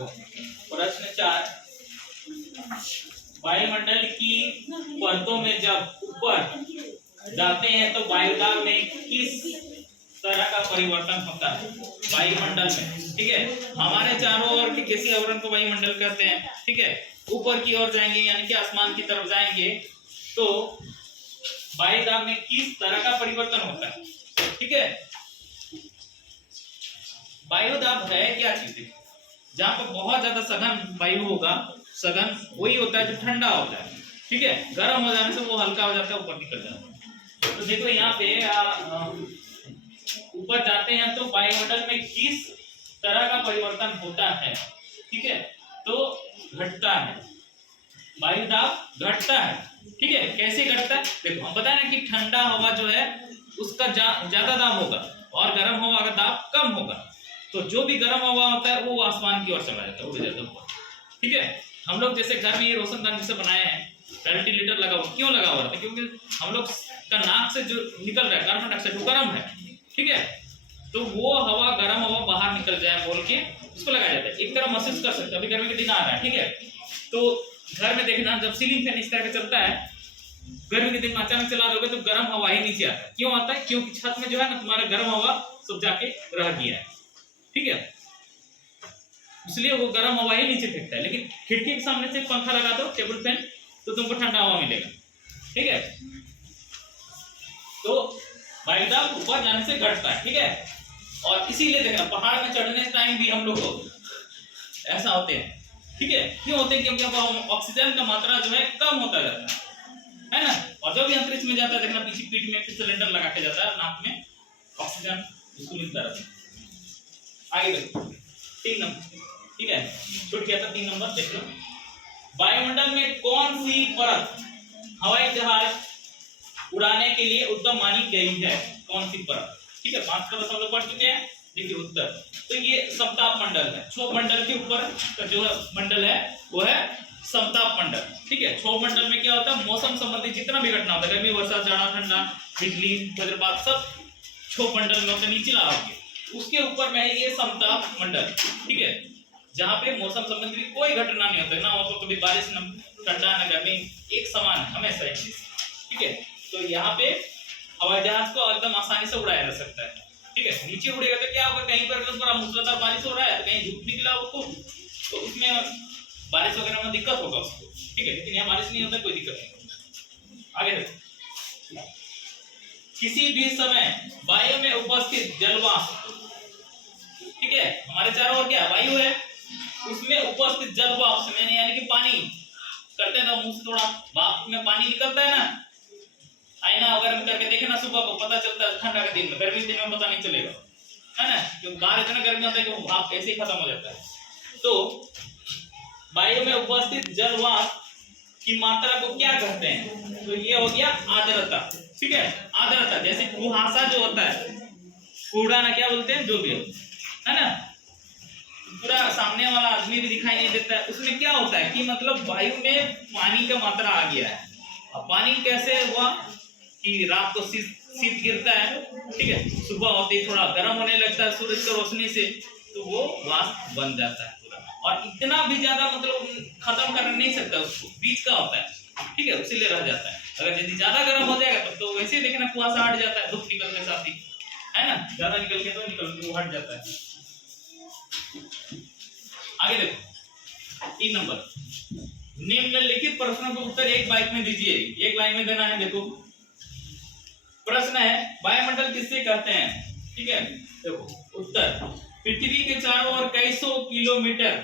प्रश्न 4, वायुमंडल की परतों में जब ऊपर जाते हैं तो वायुदाब में किस तरह का परिवर्तन होता है वायुमंडल में? ठीक है, हमारे चारों ओर के किसी आवरण को वायुमंडल कहते हैं। ठीक है, ऊपर की ओर जाएंगे यानी कि आसमान की तरफ जाएंगे तो वायुदाब में किस तरह का परिवर्तन होता है? ठीक है, वायुदाब है क्या चीज? जहां पर बहुत ज्यादा सघन वायु होगा, सघन वही होता है जो ठंडा होता है। ठीक है, गर्म हो जाने से वो हल्का हो जाता है, ऊपर निकल जाता है। तो देखो यहाँ पे ऊपर जाते हैं तो वायुमंडल में किस तरह का परिवर्तन होता है? ठीक है, तो घटता है, वायुदाब घटता है। ठीक है, कैसे घटता है? देखो हम बताए ना कि ठंडा हवा जो है उसका ज्यादा दाब होगा और गर्म हवा का दाब कम होगा। तो जो भी गर्म हवा होता है वो आसमान की ओर चला जाता है, उड़ जाता है ऊपर। ठीक है, हम लोग जैसे घर में ये रोशनदान जैसे बनाए हैं, वेंटिलेटर लगा हुआ, क्यों लगा हुआ था? क्योंकि हम लोग का नाक से जो निकल रहा है कार्बन डाइऑक्साइड वो गर्म है। ठीक है, तो वो हवा गर्म हवा बाहर निकल जाए बोल के उसको लगाया जाता है। एक तरह महसूस कर सकते हैं, अभी गर्मी के दिन आ रहा है। ठीक है, तो घर में देखना जब सीलिंग फैन इस तरह का चलता है, गर्मी के दिन में अचानक चला दोगे तो गर्म हवा ही नीचे आता है। क्यों आता है? क्योंकि छत में जो है ना तुम्हारा गर्म हवा सब जाके रह गया है। ठीक है, इसलिए वो गर्म हवा ही नीचे फेंकता है। लेकिन खिड़की के सामने से पंखा लगा दो, टेबल फैन, तो तुमको ठंडा हवा मिलेगा। ठीक है, तो वायुदाब ऊपर जाने से घटता है। ठीक है, और इसीलिए देखना पहाड़ में चढ़ने टाइम भी हम लोग को ऐसा होते हैं। ठीक है, क्यों होते हैं? क्योंकि ऑक्सीजन का मात्रा जो है कम होता जाता है ना। और जो भी अंतरिक्ष में जाता है देखना पीछे पीठ में सिलेंडर लगा के जाता है, नाक में ऑक्सीजन उसको मिलता रहता है। आगे देखो 3 नंबर। ठीक है, छूट गया था 3 नंबर, देख लो। वायुमंडल में कौन सी परत हवाई जहाज उड़ाने के लिए उत्तम मानी गई है? कौन सी परत? ठीक है, 5 परत हम लोग पढ़ चुके हैं। देखिए उत्तर, तो ये समताप मंडल है। क्षोभ मंडल के ऊपर का जो मंडल है वो है समताप मंडल। ठीक है, क्षोभ मंडल में क्या होता है? मौसम संबंधी जितना भी घटना होता है, गर्मी वर्षा जाड़ा ठंडा बिजली वज्रपात सब क्षोभ मंडल में होता है, नीचे लाभ के उसके ऊपर में है ये समताप मंडल। ठीक है, जहाँ पे मौसम संबंधी कोई घटना नहीं होता है, ना हो तो कभी बारिश ना ठंडा ना गर्मी, एक समान हमेशा एक चीज। ठीक है, तो यहाँ पे हवाई जहाज को एकदम आसानी से उड़ाया जा सकता है। ठीक है, नीचे उड़ेगा तो क्या होगा? कहीं पर अगर मूसलाधार बारिश हो रहा है तो कहीं धूप निकला उसको तो उसमें बारिश वगैरह में दिक्कत होगा उसको। ठीक है, लेकिन यहाँ बारिश नहीं होता, कोई दिक्कत नहीं। आगे देखो, किसी भी समय वायु में उपस्थित जलवाष्प, ठीक है, हमारे चारों ओर क्या वायु है, उसमें उपस्थित जलवाष्प में यानी कि पानी करते हैं तो मुंह से थोड़ा भाप में पानी निकलता है ना, आईना अगर करके देखे ना सुबह को पता चलता है ठंडा के दिन में, गर्मी के दिन में पता नहीं चलेगा, है ना, क्योंकि बाहर इतना गर्मी होता है कि वो भाप ऐसे ही खत्म हो जाता है। तो वायु में उपस्थित जलवाष्प की मात्रा को क्या कहते हैं? तो ये हो गया आर्द्रता। ठीक है, आर्द्रता जैसे कुहासा जो होता है, कूड़ा ना क्या बोलते हैं, जो भी है ना, पूरा सामने वाला आदमी भी दिखाई नहीं देता है, उसमें क्या होता है कि मतलब वायु में पानी का मात्रा आ गया है। अब पानी कैसे हुआ कि रात को शीत गिरता है, ठीक है, सुबह होते ही थोड़ा गर्म होने लगता है सूरज की रोशनी से, तो वो वाष्प बन जाता है पूरा, और इतना भी ज्यादा मतलब खत्म कर नहीं सकता, उसको बीच का होता है। ठीक है, उसीलिए रह जाता है। अगर यदि ज्यादा गर्म हो जाएगा तब तो वैसे देखना कुहासा हट जाता है, धूप निकलने साथ ही, है ना, ज्यादा निकल के तो निकल के वो हट जाता है। आगे देखो 3 नंबर, निम्नलिखित प्रश्नों का उत्तर एक बाइक में दीजिए, एक लाइन में देना है। देखो प्रश्न है वायुमंडल किससे कहते हैं? ठीक है, देखो उत्तर, पृथ्वी के चारों ओर कई सौ किलोमीटर,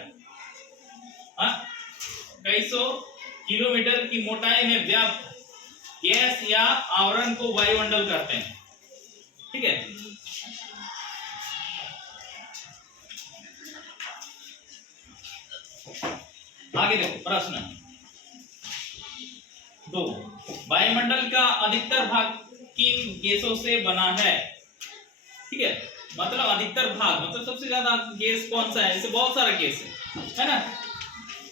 कई सौ किलोमीटर की मोटाई में व्याप्त गैस या आवरण को वायुमंडल कहते हैं। ठीक है, आगे देखो प्रश्न 2, वायुमंडल का अधिकतर भाग किन गैसों से बना है? ठीक है, मतलब अधिकतर भाग मतलब सबसे ज्यादा गैस कौन सा है? इससे बहुत सारा गैस है ना,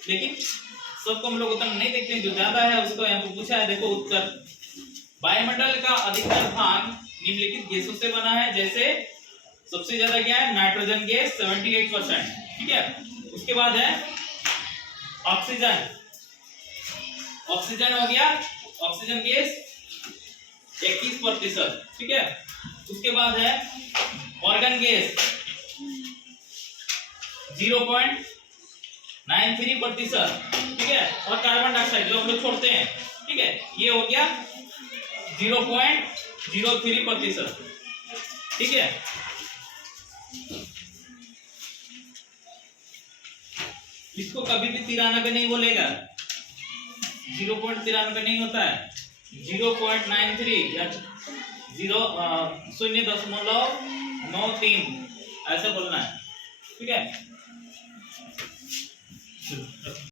लेकिन सबको हम लोग उतना नहीं देखते हैं, जो ज्यादा है उसको यहाँ पे पूछा है। देखो उत्तर, वायुमंडल का अधिकतर भाग निम्नलिखित गैसों से बना है। जैसे सबसे ज्यादा क्या है? नाइट्रोजन गैस 78%, ठीक है, उसके बाद है ऑक्सीजन, ऑक्सीजन हो गया, ऑक्सीजन गैस 21%, ठीक है। उसके बाद है ऑर्गन गैस 0.93%, ठीक है। और कार्बन डाइऑक्साइड जो हम लोग छोड़ते हैं, ठीक है, ये हो गया 0.03%, ठीक है। इसको कभी भी 93 नहीं बोलेगा, 0.93 नहीं होता है, 0.93 या 0.93 ऐसे बोलना है, ठीक है।